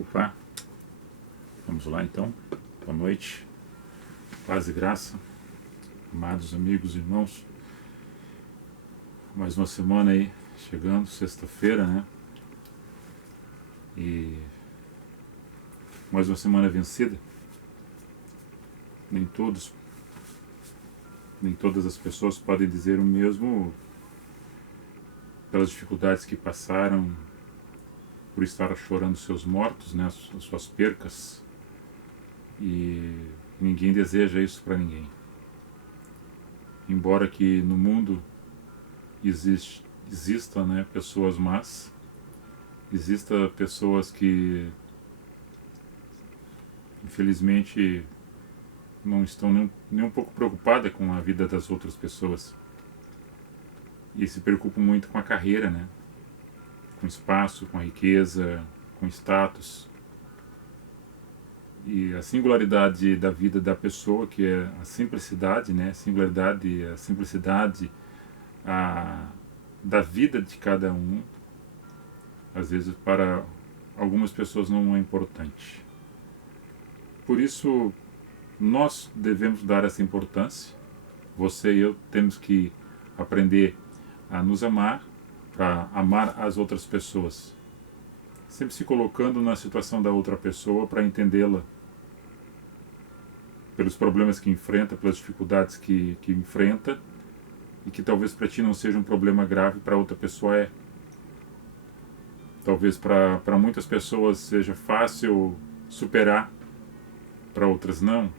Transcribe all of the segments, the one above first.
Opa, vamos lá então. Boa noite, paz e graça, amados amigos e irmãos. Mais uma semana aí, chegando, sexta-feira, né? E mais uma semana vencida. Nem todas as pessoas podem dizer o mesmo pelas dificuldades que passaram, por estar chorando seus mortos, né, as suas percas, e ninguém deseja isso para ninguém. Embora que no mundo existam, né, pessoas más, existam pessoas que infelizmente não estão nem um pouco preocupadas com a vida das outras pessoas e se preocupam muito com a carreira, né, com espaço, com a riqueza, com status. E a singularidade da vida da pessoa, que é a simplicidade, né? A simplicidade da vida de cada um, às vezes para algumas pessoas não é importante. Por isso, nós devemos dar essa importância. Você e eu temos que aprender a nos amar, para amar as outras pessoas. Sempre se colocando na situação da outra pessoa para entendê-la, pelos problemas que enfrenta, pelas dificuldades que enfrenta, e que talvez para ti não seja um problema grave, para outra pessoa é. Talvez para muitas pessoas seja fácil superar, para outras não.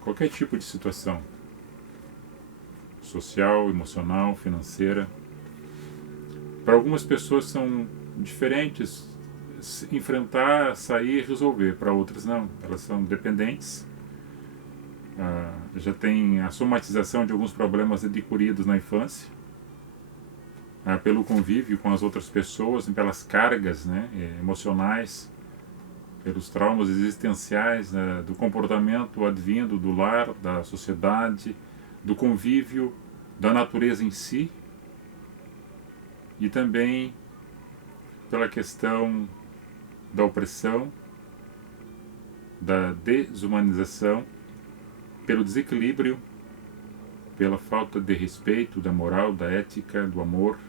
Qualquer tipo de situação, social, emocional, financeira. Para algumas pessoas são diferentes, enfrentar, sair e resolver. Para outras não, elas são dependentes. Já tem a somatização de alguns problemas adquiridos na infância, pelo convívio com as outras pessoas, pelas cargas, né, emocionais, pelos traumas existenciais, do comportamento advindo do lar, da sociedade, do convívio, da natureza em si, e também pela questão da opressão, da desumanização, pelo desequilíbrio, pela falta de respeito, da moral, da ética, do amor,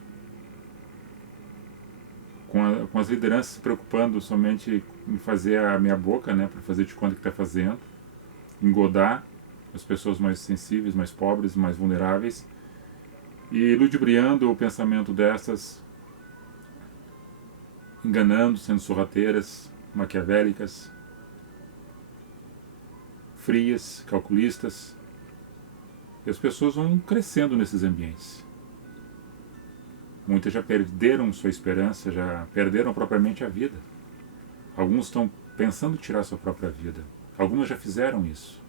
com as lideranças se preocupando somente em fazer a meia boca, né, para fazer de conta que está fazendo, engodar as pessoas mais sensíveis, mais pobres, mais vulneráveis, e ludibriando o pensamento dessas, enganando, sendo sorrateiras, maquiavélicas, frias, calculistas. E as pessoas vão crescendo nesses ambientes. Muitas já perderam sua esperança, já perderam propriamente a vida. Alguns estão pensando em tirar sua própria vida. Algumas já fizeram isso.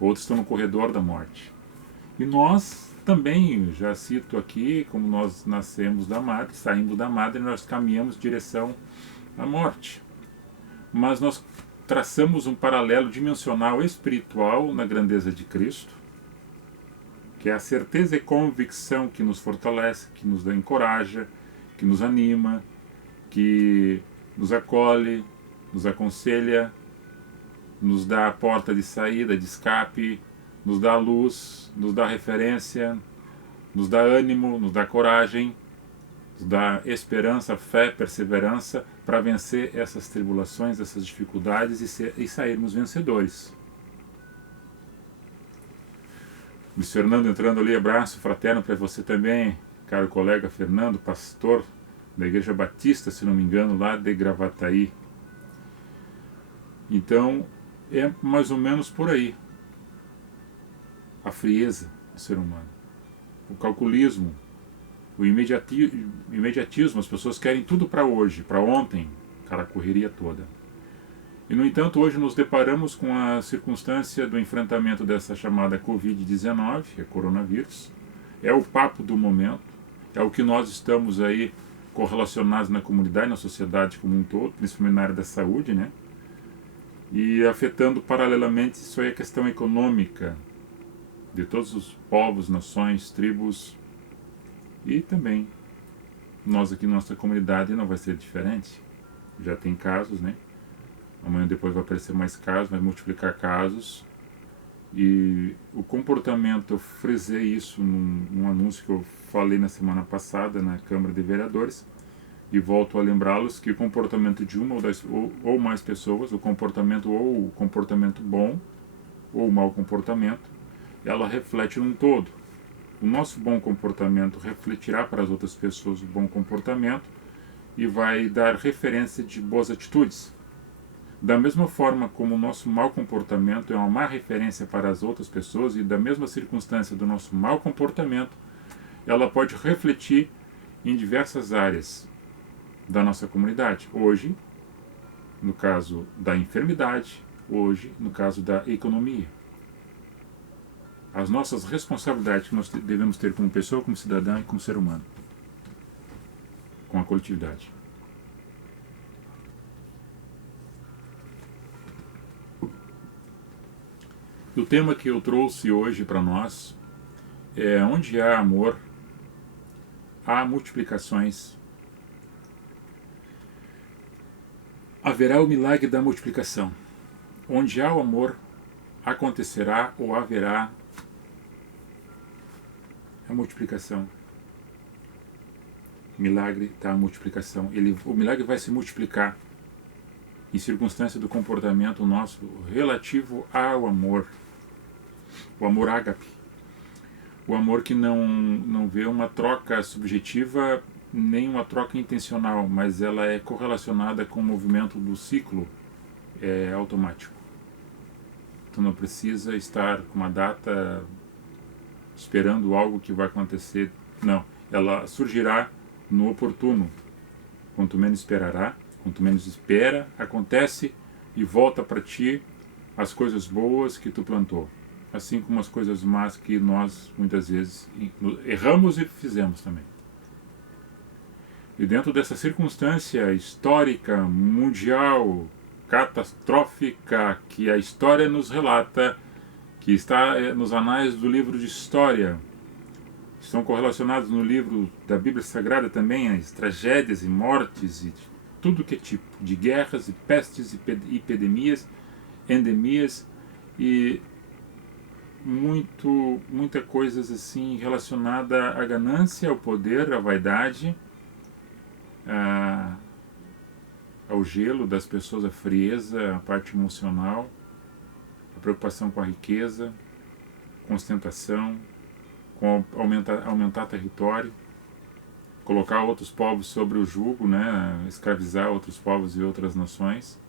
Outros estão no corredor da morte. E nós também, já cito aqui, como nós nascemos da madre, saímos da madre, nós caminhamos em direção à morte. Mas nós traçamos um paralelo dimensional espiritual na grandeza de Cristo, que é a certeza e convicção que nos fortalece, que nos encoraja, que nos anima, que nos acolhe, nos aconselha, nos dá a porta de saída, de escape, nos dá luz, nos dá referência, nos dá ânimo, nos dá coragem, nos dá esperança, fé, perseverança para vencer essas tribulações, essas dificuldades e sairmos vencedores. Luiz Fernando entrando ali, abraço fraterno para você também, caro colega Fernando, pastor da Igreja Batista, se não me engano, lá de Gravataí. Então, é mais ou menos por aí. A frieza do ser humano, o calculismo, o imediatismo, as pessoas querem tudo para hoje, para ontem, aquela correria toda. E, no entanto, hoje nos deparamos com a circunstância do enfrentamento dessa chamada Covid-19, que é coronavírus. É o papo do momento, é o que nós estamos aí correlacionados na comunidade, na sociedade como um todo, principalmente na área da saúde, né? E afetando paralelamente isso aí a questão econômica de todos os povos, nações, tribos, e também nós aqui na nossa comunidade não vai ser diferente. Já tem casos, né? Amanhã depois vai aparecer mais casos, vai multiplicar casos. E o comportamento, eu frisei isso num anúncio que eu falei na semana passada na Câmara de Vereadores, e volto a lembrá-los que o comportamento de uma ou mais pessoas, o comportamento ou o comportamento bom ou o mau comportamento, ela reflete num todo. O nosso bom comportamento refletirá para as outras pessoas o bom comportamento e vai dar referência de boas atitudes. Da mesma forma como o nosso mau comportamento é uma má referência para as outras pessoas, e da mesma circunstância do nosso mau comportamento, ela pode refletir em diversas áreas da nossa comunidade. Hoje, no caso da enfermidade, hoje, no caso da economia. As nossas responsabilidades que nós devemos ter como pessoa, como cidadão e como ser humano, com a coletividade. E o tema que eu trouxe hoje para nós é: onde há amor, há multiplicações. Haverá o milagre da multiplicação. Onde há o amor, acontecerá ou haverá a multiplicação. Milagre da multiplicação. O milagre vai se multiplicar em circunstância do comportamento nosso relativo ao amor. O amor ágape. O amor que não vê uma troca subjetiva nem uma troca intencional, mas ela é correlacionada com o movimento do ciclo automático. Tu não precisa estar com uma data esperando algo que vai acontecer. Não, ela surgirá no oportuno. Quanto menos esperará, quanto menos espera, acontece e volta para ti as coisas boas que tu plantou. Assim como as coisas más que nós muitas vezes erramos e fizemos também. E dentro dessa circunstância histórica, mundial, catastrófica, que a história nos relata, que está nos anais do livro de história, estão correlacionados no livro da Bíblia Sagrada também, as tragédias e mortes e tudo que é tipo de guerras e pestes e epidemias, endemias e muita coisas assim relacionada à ganância, ao poder, à vaidade, ao gelo das pessoas, a frieza, a parte emocional, a preocupação com a riqueza, com ostentação, com aumentar território, colocar outros povos sobre o jugo, né, escravizar outros povos e outras nações.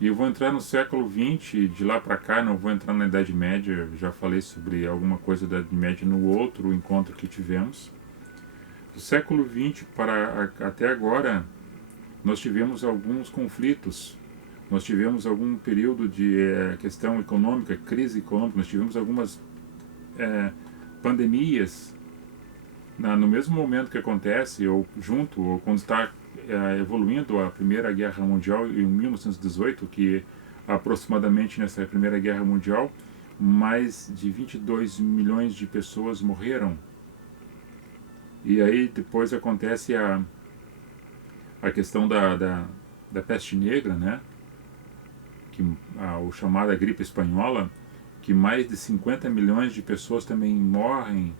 E eu vou entrar no século XX, de lá para cá, não vou entrar na Idade Média, já falei sobre alguma coisa da Idade Média no outro encontro que tivemos. Do século XX até agora, nós tivemos alguns conflitos, nós tivemos algum período de questão econômica, crise econômica, nós tivemos algumas pandemias no mesmo momento que acontece, ou junto, ou quando está evoluindo a Primeira Guerra Mundial em 1918, que aproximadamente nessa Primeira Guerra Mundial, mais de 22 milhões de pessoas morreram. E aí depois acontece a questão da peste negra, né? O chamada gripe espanhola, que mais de 50 milhões de pessoas também morrem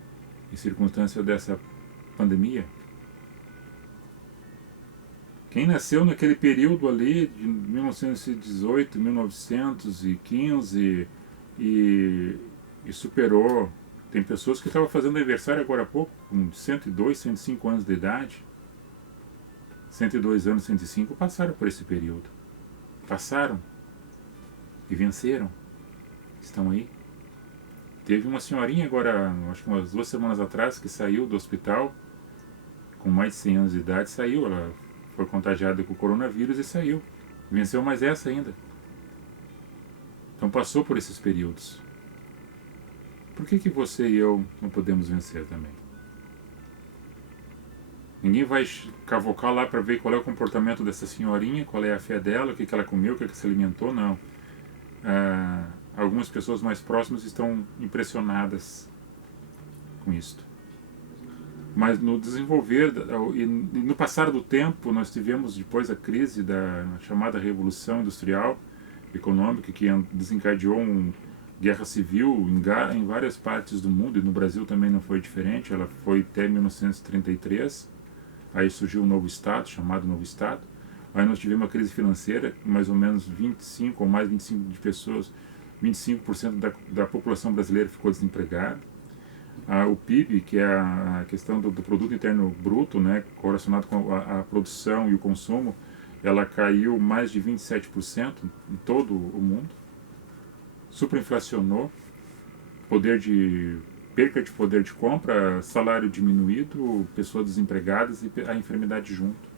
em circunstância dessa pandemia. Quem nasceu naquele período ali de 1918, 1915 e superou. Tem pessoas que estavam fazendo aniversário agora há pouco, com 102, 105 anos de idade. 102 anos, 105 passaram por esse período. Passaram e venceram. Estão aí. Teve uma senhorinha agora, acho que umas 2 semanas atrás, que saiu do hospital com mais de 100 anos de idade, saiu. Ela foi contagiada com o coronavírus e saiu. Venceu mais essa ainda. Então passou por esses períodos. Por que você e eu não podemos vencer também? Ninguém vai cavocar lá para ver qual é o comportamento dessa senhorinha, qual é a fé dela, o que ela comeu, o que se alimentou, não. Algumas pessoas mais próximas estão impressionadas com isto. Mas no desenvolver e no passar do tempo, nós tivemos depois a crise da chamada Revolução Industrial Econômica, que desencadeou uma guerra civil em várias partes do mundo, e no Brasil também não foi diferente. Ela foi até 1933, aí surgiu um novo Estado, chamado Novo Estado. Aí nós tivemos uma crise financeira, mais ou menos 25 ou mais 25 de pessoas, 25% da população brasileira ficou desempregada. O PIB, que é a questão do Produto Interno Bruto, né, correlacionado com a produção e o consumo, ela caiu mais de 27% em todo o mundo. Superinflacionou, perca de poder de compra, salário diminuído, pessoas desempregadas e a enfermidade junto.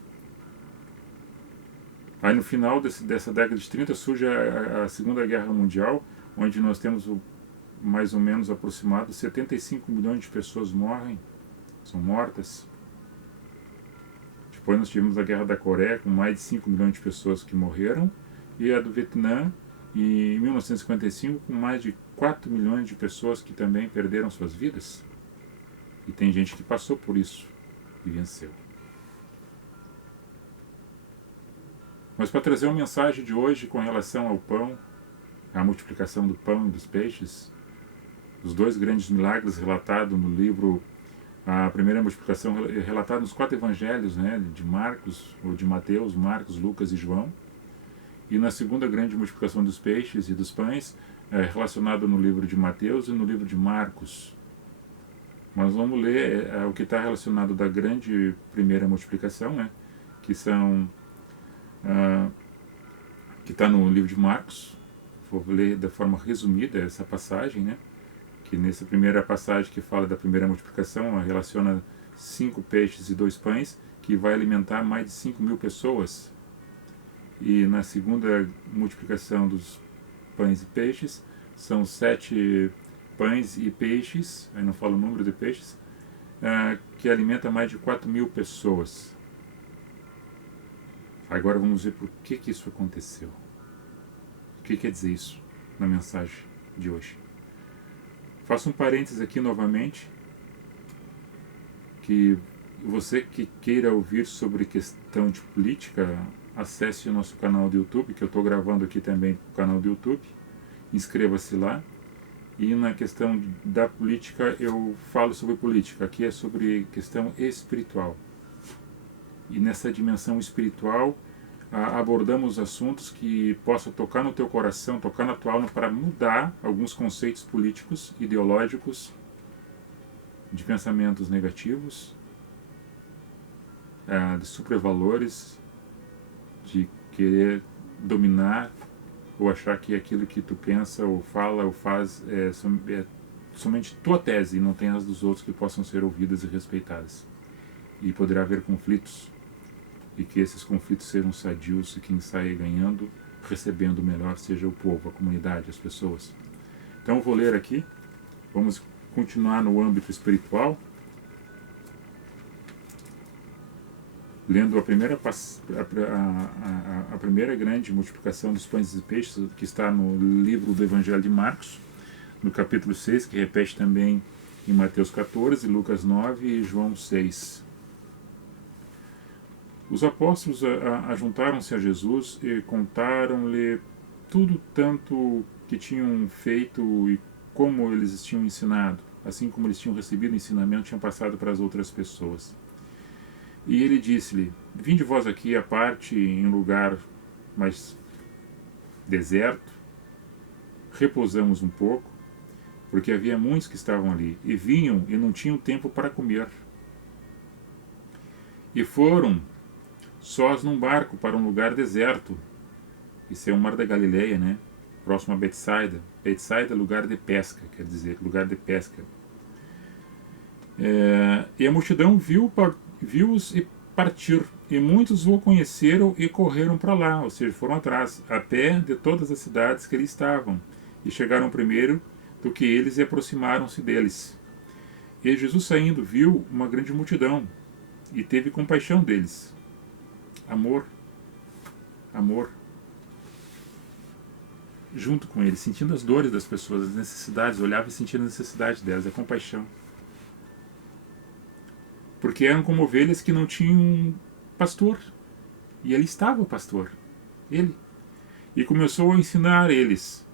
Aí no final dessa década de 30 surge a Segunda Guerra Mundial, onde nós temos mais ou menos aproximado 75 milhões de pessoas são mortas. Depois nós tivemos a Guerra da Coreia, com mais de 5 milhões de pessoas que morreram, e a do Vietnã, em 1955, com mais de 4 milhões de pessoas que também perderam suas vidas. E tem gente que passou por isso e venceu. Mas para trazer uma mensagem de hoje com relação ao pão, à multiplicação do pão e dos peixes, os dois grandes milagres relatados no livro, a primeira multiplicação relatada nos 4 evangelhos, né, de Marcos, ou de Mateus, Marcos, Lucas e João, e na segunda grande multiplicação dos peixes e dos pães, relacionado no livro de Mateus e no livro de Marcos. Mas vamos ler o que está relacionado da grande primeira multiplicação, né, que está no livro de Marcos. Vou ler da forma resumida essa passagem, né? Que nessa primeira passagem que fala da primeira multiplicação, ela relaciona 5 peixes e 2 pães, que vai alimentar mais de 5.000 pessoas. E na segunda multiplicação dos pães e peixes, são 7 pães e peixes, aí não falo o número de peixes, que alimenta mais de 4.000 pessoas. Agora vamos ver por que isso aconteceu. O que quer dizer isso na mensagem de hoje? Faço um parênteses aqui novamente, que você que queira ouvir sobre questão de política, acesse o nosso canal do YouTube, que eu estou gravando aqui também no canal do YouTube, inscreva-se lá. E na questão da política eu falo sobre política, aqui é sobre questão espiritual. E nessa dimensão espiritual abordamos assuntos que possam tocar no teu coração, tocar na tua alma, para mudar alguns conceitos políticos, ideológicos, de pensamentos negativos, de supervalores, de querer dominar ou achar que aquilo que tu pensa ou fala ou faz é somente tua tese e não tem as dos outros que possam ser ouvidas e respeitadas. E poderá haver conflitos, e que esses conflitos sejam sadios, e quem saia ganhando, recebendo o melhor, seja o povo, a comunidade, as pessoas. Então eu vou ler aqui, vamos continuar no âmbito espiritual, lendo a primeira grande multiplicação dos pães e peixes, que está no livro do Evangelho de Marcos, no capítulo 6, que repete também em Mateus 14, Lucas 9 e João 6. Os apóstolos ajuntaram-se a Jesus e contaram-lhe tudo tanto que tinham feito e como eles tinham ensinado, assim como eles tinham recebido o ensinamento, tinham passado para as outras pessoas. E ele disse-lhe: vinde vós aqui à parte, em lugar mais deserto, repousamos um pouco, porque havia muitos que estavam ali, e vinham e não tinham tempo para comer. E foram sós num barco para um lugar deserto. Isso é o Mar da Galileia, né? Próximo a Betsaida. Betsaida é lugar de pesca, quer dizer, lugar de pesca. E a multidão viu-os e partir, e muitos o conheceram e correram para lá, ou seja, foram atrás, a pé de todas as cidades que ali estavam, e chegaram primeiro do que eles e aproximaram-se deles. E Jesus, saindo, viu uma grande multidão e teve compaixão deles. Amor junto com eles, sentindo as dores das pessoas, as necessidades, olhava e sentia a necessidade delas, a compaixão. porque eram como ovelhas que não tinham pastor. E ali estava o pastor, ele. E começou a ensinar eles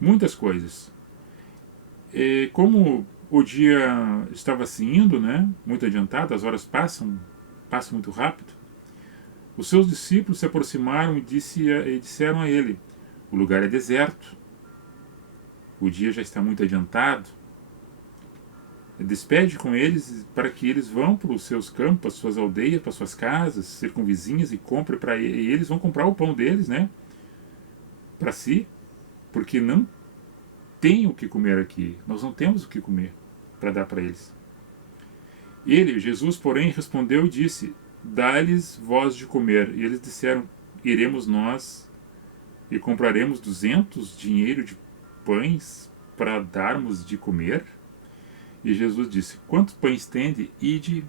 muitas coisas. E como o dia estava se indo, né, muito adiantado, as horas passam muito rápido, os seus discípulos se aproximaram e disseram a ele: o lugar é deserto, o dia já está muito adiantado, despede com eles para que eles vão para os seus campos, para as suas aldeias, para as suas casas circunvizinhas e comprem para eles. E eles vão comprar o pão deles, né, para si, porque não tem o que comer aqui. Nós não temos o que comer para dar para eles. Ele, Jesus, porém, respondeu e disse: dá-lhes vós de comer. E eles disseram: iremos nós e compraremos 200 dinheiro de pães para darmos de comer? E Jesus disse: quantos pães tende? Ide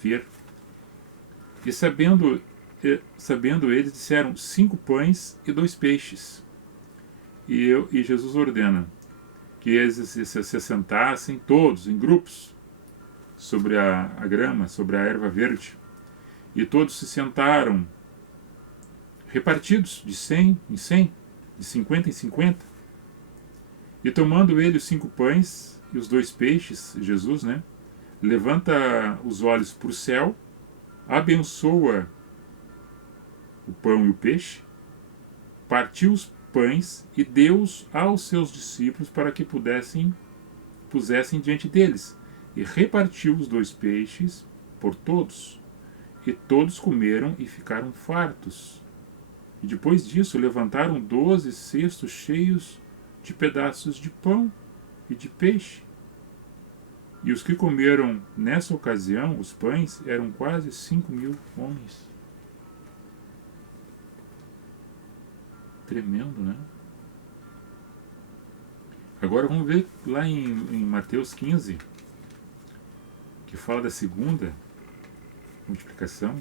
ver. E sabendo eles, disseram: 5 pães e 2 peixes. E Jesus ordena que eles se assentassem todos em grupos sobre a grama, sobre a erva verde. E todos se sentaram repartidos de 100 em 100, de 50 em 50. E tomando ele os 5 pães e os 2 peixes, Jesus, né, levanta os olhos para o céu, abençoa o pão e o peixe, partiu os pães e deu-os aos seus discípulos para que pusessem diante deles, e repartiu os 2 peixes por todos. E todos comeram e ficaram fartos. E depois disso levantaram 12 cestos cheios de pedaços de pão e de peixe. E os que comeram nessa ocasião os pães eram quase 5.000 homens. Tremendo, né? Agora vamos ver lá em Mateus 15, que fala da segunda multiplicação,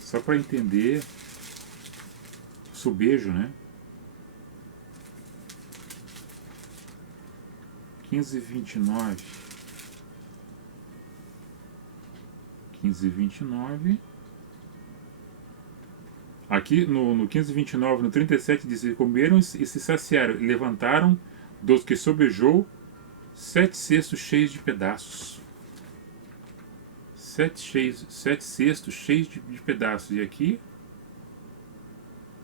só para entender o sobejo, né? 15:29. 15:29. Aqui no 15:29, no 37 diz: comeram e se saciaram, e levantaram dos que sobejou 7 cestos cheios de pedaços. 7 cestos cheios de pedaços. E aqui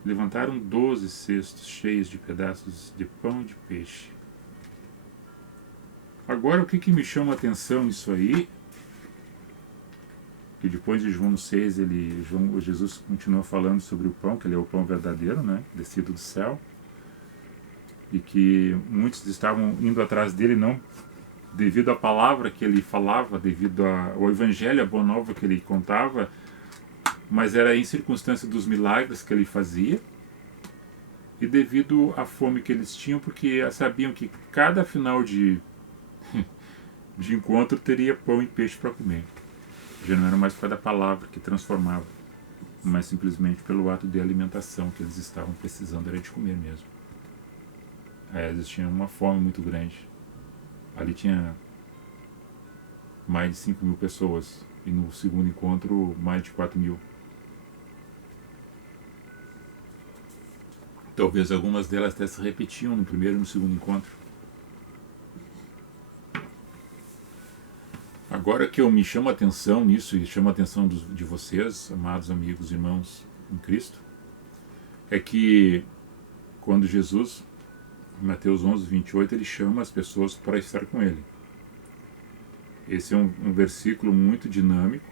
levantaram 12 cestos cheios de pedaços de pão e de peixe. Agora, o que me chama a atenção nisso aí, que depois de João 6, Jesus continua falando sobre o pão, que ele é o pão verdadeiro, né, descido do céu, e que muitos estavam indo atrás dele não devido à palavra que ele falava, devido ao evangelho, a boa nova que ele contava, mas era em circunstância dos milagres que ele fazia e devido à fome que eles tinham, porque sabiam que cada final de encontro teria pão e peixe para comer. Já não era mais por causa da palavra que transformava, mas simplesmente pelo ato de alimentação que eles estavam precisando, era de comer mesmo. Aí eles tinham uma fome muito grande. Ali tinha mais de 5.000 pessoas e no segundo encontro mais de 4.000. Talvez algumas delas até se repetiam no primeiro e no segundo encontro. Agora que eu me chamo a atenção nisso e chamo a atenção de vocês, amados amigos, irmãos em Cristo, é que quando Jesus, em Mateus 11:28, ele chama as pessoas para estar com ele. Esse é um versículo muito dinâmico,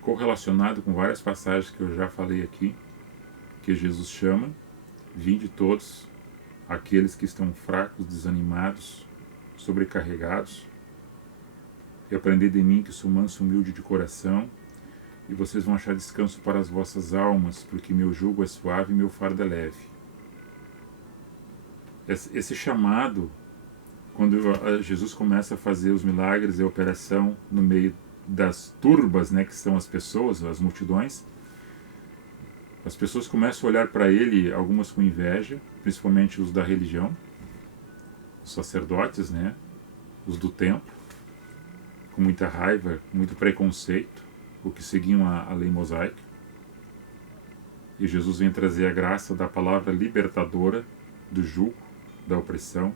correlacionado com várias passagens que eu já falei aqui, que Jesus chama: vinde todos, aqueles que estão fracos, desanimados, sobrecarregados, e aprendei de mim, que sou manso e humilde de coração, e vocês vão achar descanso para as vossas almas, porque meu jugo é suave e meu fardo é leve. Esse chamado, quando Jesus começa a fazer os milagres e a operação no meio das turbas, né, que são as pessoas, as multidões, as pessoas começam a olhar para ele, algumas com inveja, principalmente os da religião, os sacerdotes, né, os do templo, com muita raiva, com muito preconceito, o que seguiam a lei mosaica. E Jesus vem trazer a graça da palavra libertadora do jugo, da opressão,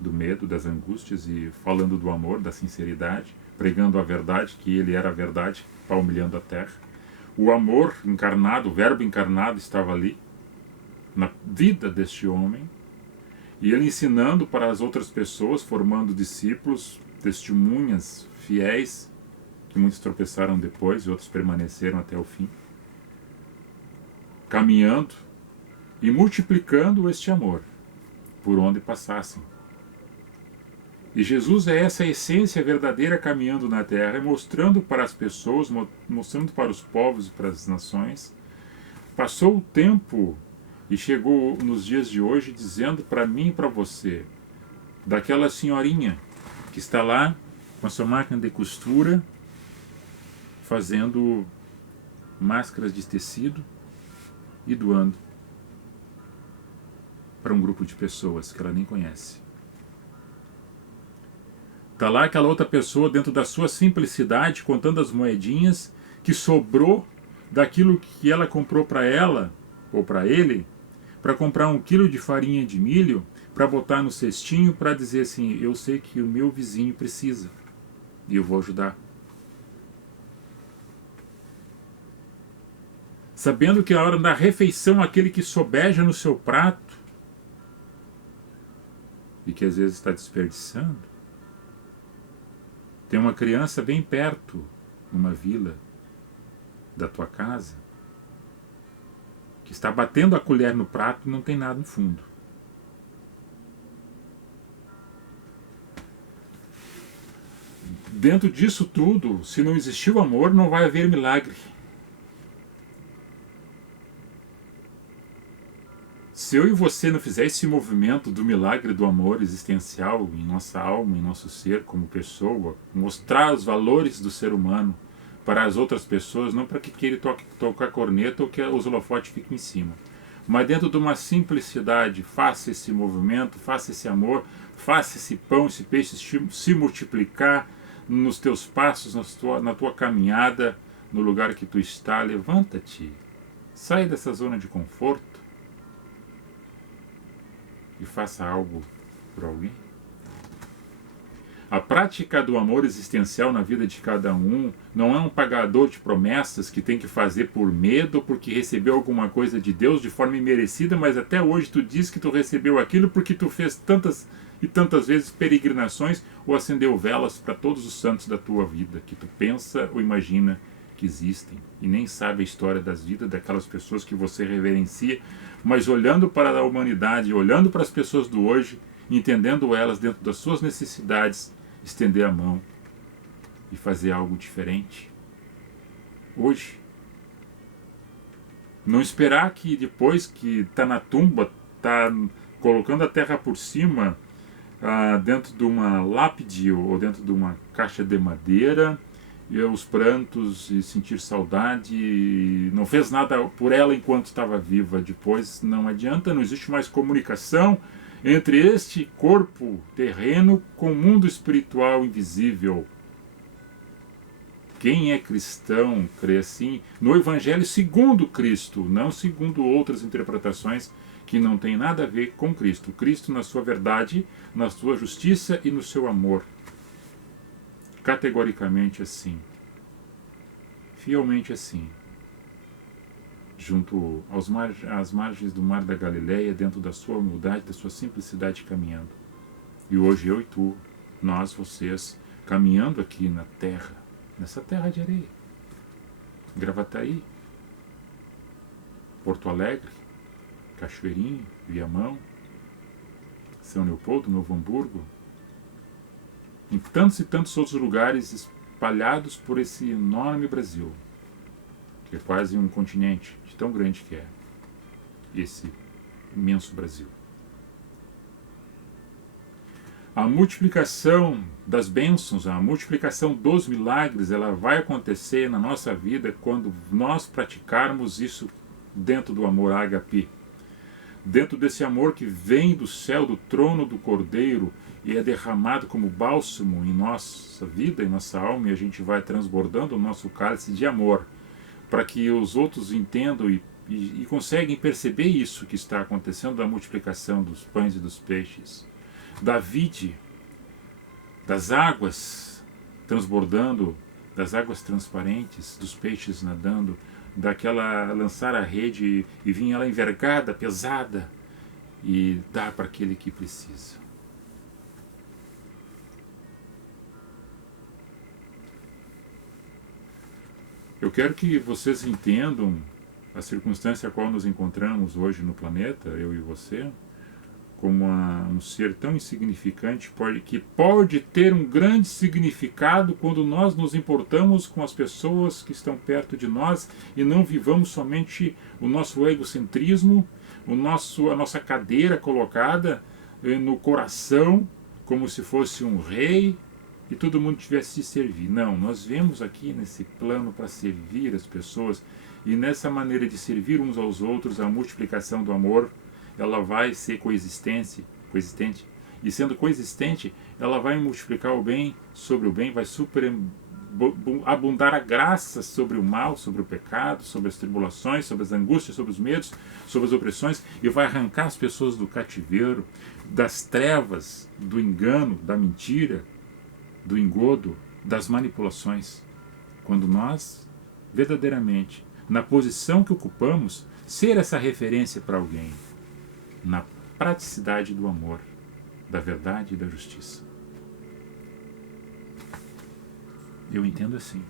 do medo, das angústias, e falando do amor, da sinceridade, pregando a verdade, que ele era a verdade, palmilhando a terra. O amor encarnado, o verbo encarnado estava ali, na vida deste homem, e ele ensinando para as outras pessoas, formando discípulos, testemunhas fiéis, que muitos tropeçaram depois e outros permaneceram até o fim, caminhando e multiplicando este amor por onde passassem. E Jesus é essa essência verdadeira caminhando na terra, mostrando para as pessoas, mostrando para os povos e para as nações. Passou o tempo e chegou nos dias de hoje dizendo para mim e para você, daquela senhorinha que está lá com a sua máquina de costura, fazendo máscaras de tecido e doando para um grupo de pessoas que ela nem conhece. Está lá aquela outra pessoa dentro da sua simplicidade, contando as moedinhas que sobrou daquilo que ela comprou para ela ou para ele, para comprar 1 quilo de farinha de milho, para botar no cestinho, para dizer assim, eu sei que o meu vizinho precisa e eu vou ajudar. Sabendo que a hora da refeição, aquele que sobeja no seu prato e que às vezes está desperdiçando, tem uma criança bem perto, numa vila da tua casa, que está batendo a colher no prato e não tem nada no fundo. Dentro disso tudo, se não existir o amor, não vai haver milagre. Se eu e você não fizer esse movimento do milagre do amor existencial em nossa alma, em nosso ser como pessoa, mostrar os valores do ser humano para as outras pessoas, não para que ele toque a corneta ou que os holofotes fiquem em cima, mas dentro de uma simplicidade, faça esse movimento, faça esse amor, faça esse pão, esse peixe se multiplicar nos teus passos, na tua caminhada, no lugar que tu está. Levanta-te, sai dessa zona de conforto e faça algo por alguém. A prática do amor existencial na vida de cada um não é um pagador de promessas que tem que fazer por medo, porque recebeu alguma coisa de Deus de forma imerecida, mas até hoje tu diz que tu recebeu aquilo porque tu fez tantas e tantas vezes peregrinações ou acendeu velas para todos os santos da tua vida, que tu pensa ou imagina que existem, e nem sabe a história das vidas daquelas pessoas que você reverencia, mas olhando para a humanidade, olhando para as pessoas do hoje, entendendo elas dentro das suas necessidades, estender a mão e fazer algo diferente. Hoje. Não esperar que depois que está na tumba, está colocando a terra por cima, dentro de uma lápide ou dentro de uma caixa de madeira, e os prantos e sentir saudade, e não fez nada por ela enquanto estava viva. Depois não adianta, não existe mais comunicação entre este corpo terreno com o mundo espiritual invisível. Quem é cristão crê assim no Evangelho segundo Cristo, não segundo outras interpretações que não têm nada a ver com Cristo. Cristo na sua verdade, na sua justiça e no seu amor. Categoricamente assim. Fielmente assim. Junto às margens do mar da Galileia, dentro da sua humildade, da sua simplicidade caminhando. E hoje eu e tu, nós, vocês, caminhando aqui na terra, nessa terra de areia. Gravataí, Porto Alegre, Cachoeirinho, Viamão, São Leopoldo, Novo Hamburgo, em tantos e tantos outros lugares espalhados por esse enorme Brasil, que é quase um continente, de tão grande que é esse imenso Brasil. A multiplicação das bênçãos, a multiplicação dos milagres, ela vai acontecer na nossa vida quando nós praticarmos isso dentro do amor ágape. dentro desse amor que vem do céu, do trono do Cordeiro, e é derramado como bálsamo em nossa vida, em nossa alma, e a gente vai transbordando o nosso cálice de amor, para que os outros entendam e conseguem perceber isso que está acontecendo, da multiplicação dos pães e dos peixes, da vide, das águas transbordando, das águas transparentes, dos peixes nadando, daquela lançar a rede e vir ela envergada, pesada, e dar para aquele que precisa. Eu quero que vocês entendam a circunstância a qual nos encontramos hoje no planeta, eu e você, como um ser tão insignificante, que pode ter um grande significado quando nós nos importamos com as pessoas que estão perto de nós e não vivamos somente o nosso egocentrismo, a nossa cadeira colocada no coração, como se fosse um rei e todo mundo tivesse de servir. Não, nós viemos aqui nesse plano para servir as pessoas, e nessa maneira de servir uns aos outros, a multiplicação do amor, ela vai ser coexistente, e sendo coexistente, ela vai multiplicar o bem sobre o bem, vai abundar a graça sobre o mal, sobre o pecado, sobre as tribulações, sobre as angústias, sobre os medos, sobre as opressões, e vai arrancar as pessoas do cativeiro, das trevas, do engano, da mentira, do engodo, das manipulações. Quando nós, verdadeiramente, na posição que ocupamos, ser essa referência para alguém, na praticidade do amor, da verdade e da justiça. Eu entendo assim.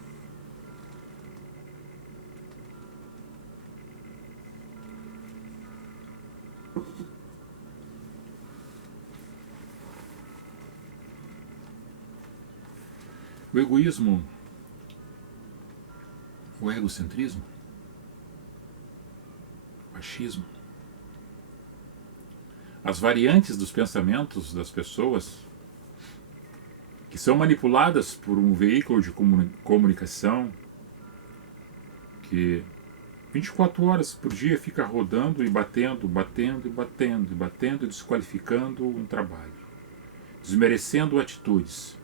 O egoísmo, o egocentrismo, o achismo, as variantes dos pensamentos das pessoas que são manipuladas por um veículo de comunicação que 24 horas por dia fica rodando e batendo, desqualificando um trabalho, desmerecendo atitudes,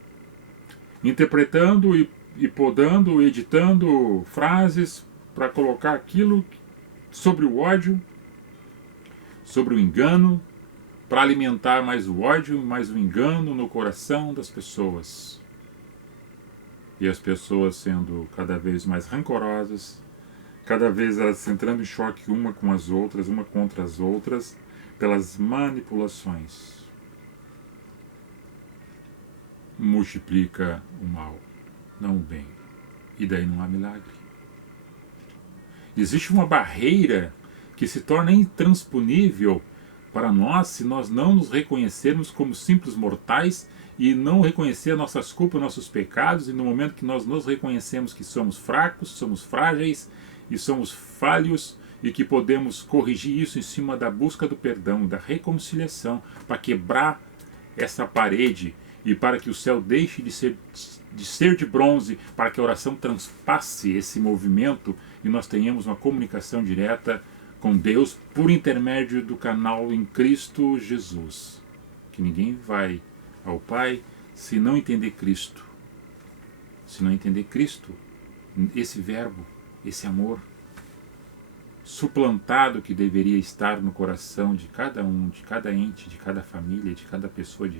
interpretando e podando, editando frases para colocar aquilo sobre o ódio, sobre o engano, para alimentar mais o ódio, mais o engano no coração das pessoas. E as pessoas sendo cada vez mais rancorosas, cada vez elas entrando em choque uma com as outras, uma contra as outras, pelas manipulações. Multiplica o mal, não o bem. E daí não há milagre. Existe uma barreira que se torna intransponível para nós se nós não nos reconhecermos como simples mortais e não reconhecer nossas culpas, nossos pecados, e no momento que nós nos reconhecemos que somos fracos, somos frágeis e somos falhos, e que podemos corrigir isso em cima da busca do perdão, da reconciliação, para quebrar essa parede e para que o céu deixe de ser de bronze, para que a oração transpasse esse movimento e nós tenhamos uma comunicação direta com Deus por intermédio do canal em Cristo Jesus. Que ninguém vai ao Pai se não entender Cristo. Se não entender Cristo, esse verbo, esse amor suplantado que deveria estar no coração de cada um, de cada ente, de cada família, de cada pessoa,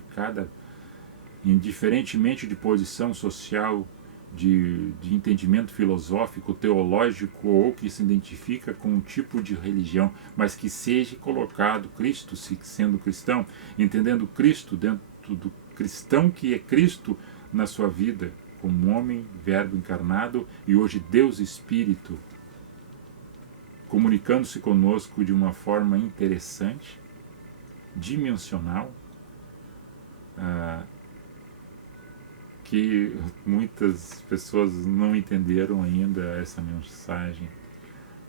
indiferentemente de posição social, de entendimento filosófico, teológico, ou que se identifica com um tipo de religião, mas que seja colocado Cristo, sendo cristão, entendendo Cristo dentro do cristão que é Cristo na sua vida, como homem, verbo encarnado, e hoje Deus Espírito, comunicando-se conosco de uma forma interessante, dimensional, que muitas pessoas não entenderam ainda essa mensagem.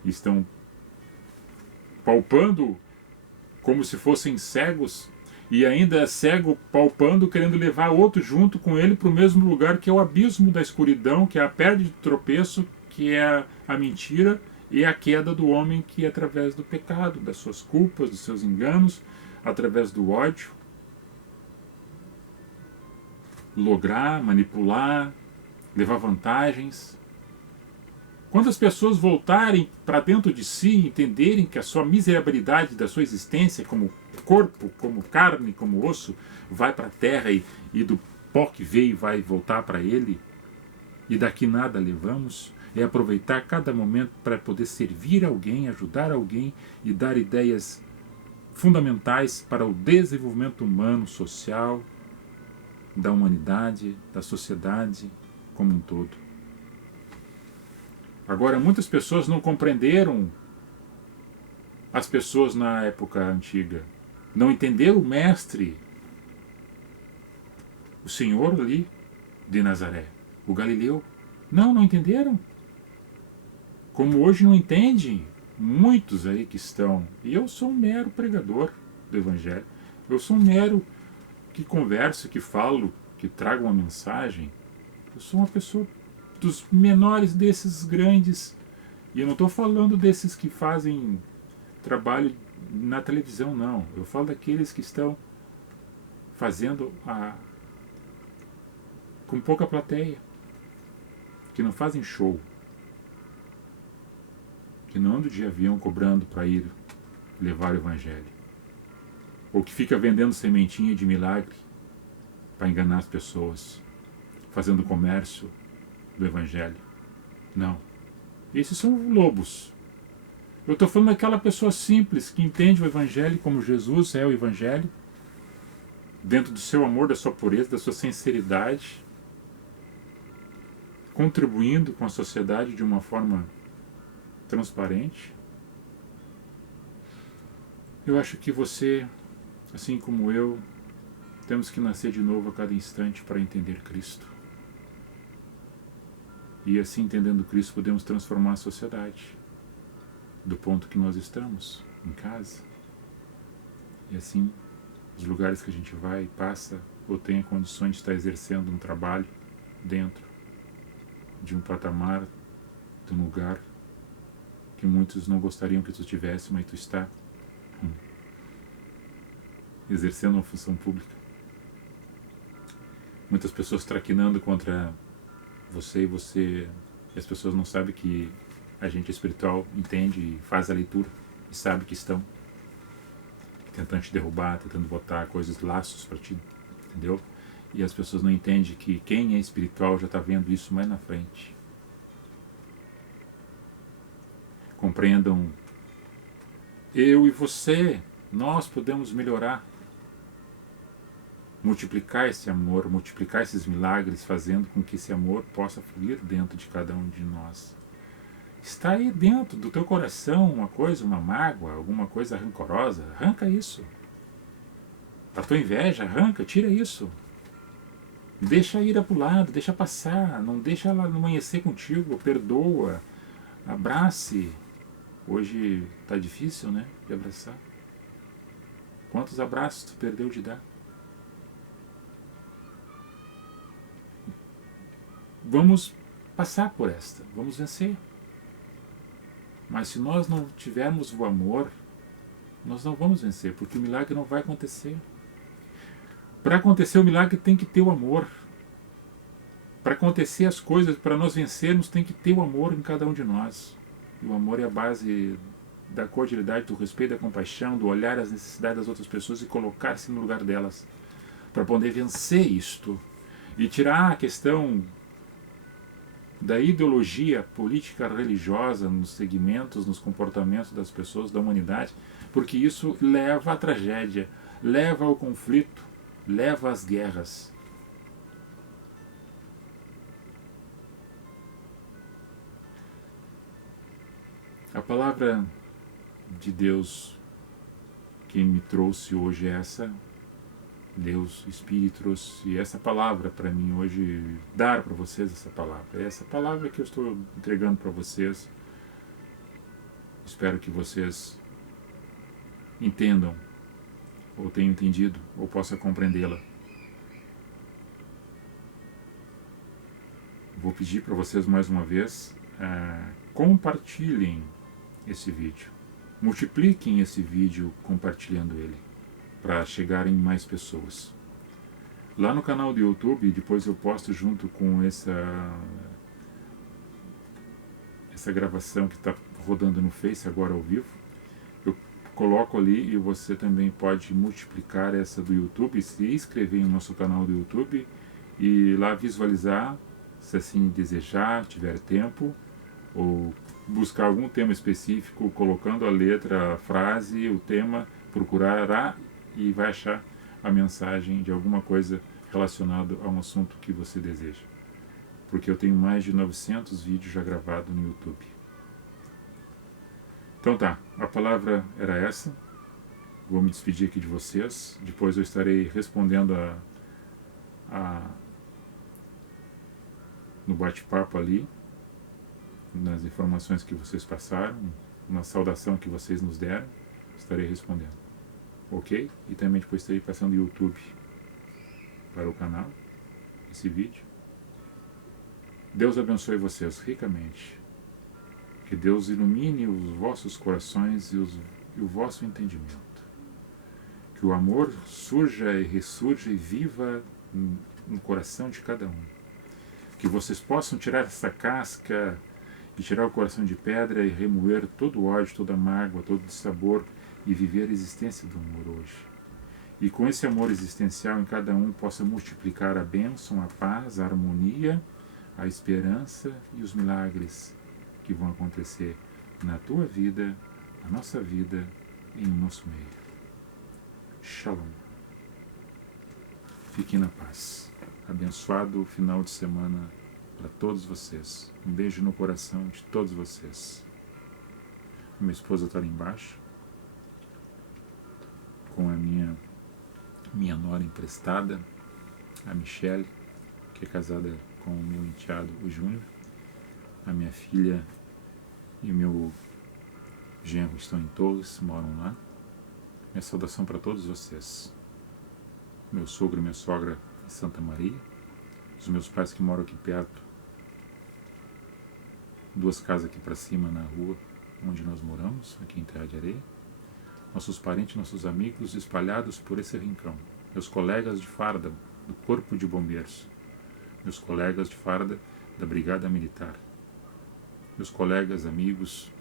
Estão palpando como se fossem cegos, e ainda cego palpando, querendo levar outro junto com ele para o mesmo lugar, que é o abismo da escuridão, que é a pedra de tropeço, que é a mentira, E a queda do homem que, através do pecado, das suas culpas, dos seus enganos, através do ódio, lograr, manipular, levar vantagens. Quando as pessoas voltarem para dentro de si e entenderem que a sua miserabilidade da sua existência como corpo, como carne, como osso, vai para a terra e do pó que veio vai voltar para ele, e daqui nada levamos, é aproveitar cada momento para poder servir alguém, ajudar alguém e dar ideias fundamentais para o desenvolvimento humano, social, da humanidade, da sociedade como um todo. Agora, muitas pessoas não compreenderam as pessoas na época antiga. Não entenderam o mestre, o Senhor ali de Nazaré, o Galileu. Não entenderam. Como hoje não entendem muitos aí que estão. E eu sou um mero pregador do Evangelho. Eu sou um mero que converso, que falo, que trago uma mensagem. Eu sou uma pessoa dos menores desses grandes. E eu não estou falando desses que fazem trabalho na televisão, não. Eu falo daqueles que estão fazendo com pouca plateia, que não fazem show, que não andam de avião cobrando para ir levar o Evangelho, ou que fica vendendo sementinha de milagre para enganar as pessoas, fazendo comércio do Evangelho. Não. Esses são lobos. Eu estou falando daquela pessoa simples que entende o Evangelho como Jesus é o Evangelho, dentro do seu amor, da sua pureza, da sua sinceridade, contribuindo com a sociedade de uma forma transparente. Eu acho que você, assim como eu, temos que nascer de novo a cada instante para entender Cristo. E assim, entendendo Cristo, podemos transformar a sociedade do ponto que nós estamos, em casa. E assim, os lugares que a gente vai, passa, ou tenha condições de estar exercendo um trabalho dentro de um patamar, de um lugar que muitos não gostariam que tu tivesse, mas tu está exercendo uma função pública. Muitas pessoas traquinando contra você e as pessoas não sabem que a gente espiritual entende e faz a leitura e sabe que estão tentando te derrubar, tentando botar coisas, laços para ti, entendeu? E as pessoas não entendem que quem é espiritual já está vendo isso mais na frente. Compreendam, eu e você, nós podemos melhorar, multiplicar esse amor, multiplicar esses milagres, fazendo com que esse amor possa fluir dentro de cada um de nós. Está aí dentro do teu coração uma coisa, uma mágoa, alguma coisa rancorosa, arranca isso. A tua inveja, arranca, tira isso. Deixa a ira para o lado, deixa passar, não deixa ela amanhecer contigo, perdoa, abrace. Hoje está difícil, né, de abraçar. Quantos abraços tu perdeu de dar? Vamos passar por esta, vamos vencer. Mas se nós não tivermos o amor, nós não vamos vencer, porque o milagre não vai acontecer. Para acontecer o milagre tem que ter o amor. Para acontecer as coisas, para nós vencermos, tem que ter o amor em cada um de nós. E o amor é a base da cordialidade, do respeito, da compaixão, do olhar as necessidades das outras pessoas e colocar-se no lugar delas. Para poder vencer isto. E tirar a questão da ideologia política religiosa nos segmentos, nos comportamentos das pessoas, da humanidade, porque isso leva à tragédia, leva ao conflito, leva às guerras. A palavra de Deus que me trouxe hoje é essa. Deus, o Espírito trouxe essa palavra para mim hoje, dar para vocês essa palavra. É essa palavra que eu estou entregando para vocês. Espero que vocês entendam, ou tenham entendido, ou possam compreendê-la. Vou pedir para vocês mais uma vez, compartilhem esse vídeo. Multipliquem esse vídeo compartilhando ele, para chegar em mais pessoas. Lá no canal do YouTube, depois eu posto junto com essa gravação que está rodando no Face agora ao vivo. Eu coloco ali e você também pode multiplicar essa do YouTube, se inscrever no nosso canal do YouTube e lá visualizar, se assim desejar, tiver tempo, ou buscar algum tema específico, colocando a letra, a frase, o tema, procurará e vai achar a mensagem de alguma coisa relacionada a um assunto que você deseja. Porque eu tenho mais de 900 vídeos já gravados no YouTube. Então tá, a palavra era essa. Vou me despedir aqui de vocês. Depois eu estarei respondendo no bate-papo ali, nas informações que vocês passaram, na saudação que vocês nos deram, estarei respondendo. Ok? E também depois estarei passando no YouTube para o canal, esse vídeo. Deus abençoe vocês ricamente. Que Deus ilumine os vossos corações e o vosso entendimento. Que o amor surja e ressurja e viva no coração de cada um. Que vocês possam tirar essa casca e tirar o coração de pedra e remover todo o ódio, toda a mágoa, todo o dissabor e viver a existência do amor hoje. E com esse amor existencial em cada um possa multiplicar a bênção, a paz, a harmonia, a esperança e os milagres que vão acontecer na tua vida, na nossa vida e no nosso meio. Shalom. Fiquem na paz. Abençoado final de semana para todos vocês. Um beijo no coração de todos vocês. Minha esposa está ali embaixo, com a minha nora emprestada, a Michele, que é casada com o meu enteado, o Júnior. A minha filha e o meu genro estão em Torres, moram lá. Minha saudação para todos vocês. Meu sogro e minha sogra em Santa Maria. Os meus pais que moram aqui perto, 2 casas aqui para cima na rua onde nós moramos, aqui em Terra de Areia. Nossos parentes, nossos amigos espalhados por esse rincão. Meus colegas de farda do Corpo de Bombeiros. Meus colegas de farda da Brigada Militar. Meus colegas, amigos,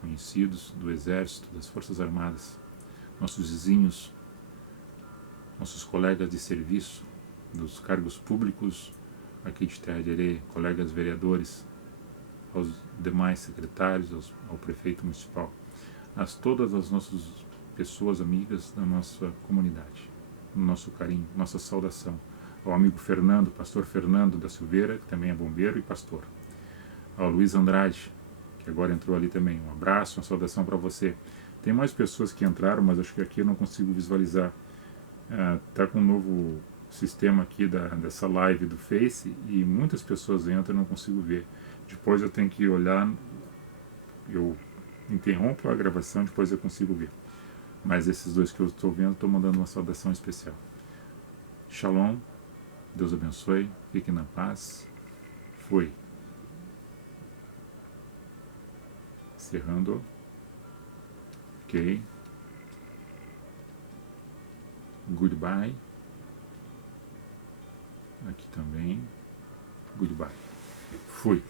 conhecidos do Exército, das Forças Armadas. Nossos vizinhos, nossos colegas de serviço, dos cargos públicos aqui de Terra de Areia, colegas vereadores, aos demais secretários, ao prefeito municipal, a todas as nossas pessoas amigas da nossa comunidade, o nosso carinho, nossa saudação, ao amigo Fernando, pastor Fernando da Silveira, que também é bombeiro e pastor, ao Luiz Andrade, que agora entrou ali também, um abraço, uma saudação para você. Tem mais pessoas que entraram, mas acho que aqui eu não consigo visualizar. Está com um novo sistema aqui dessa live do Face e muitas pessoas entram e não consigo ver. Depois eu tenho que olhar, eu interrompo a gravação, depois eu consigo ver. Mas esses 2 que eu estou vendo, estou mandando uma saudação especial. Shalom, Deus abençoe, fiquem na paz. Fui. Encerrando. Ok. Goodbye. Aqui também. Goodbye. Fui.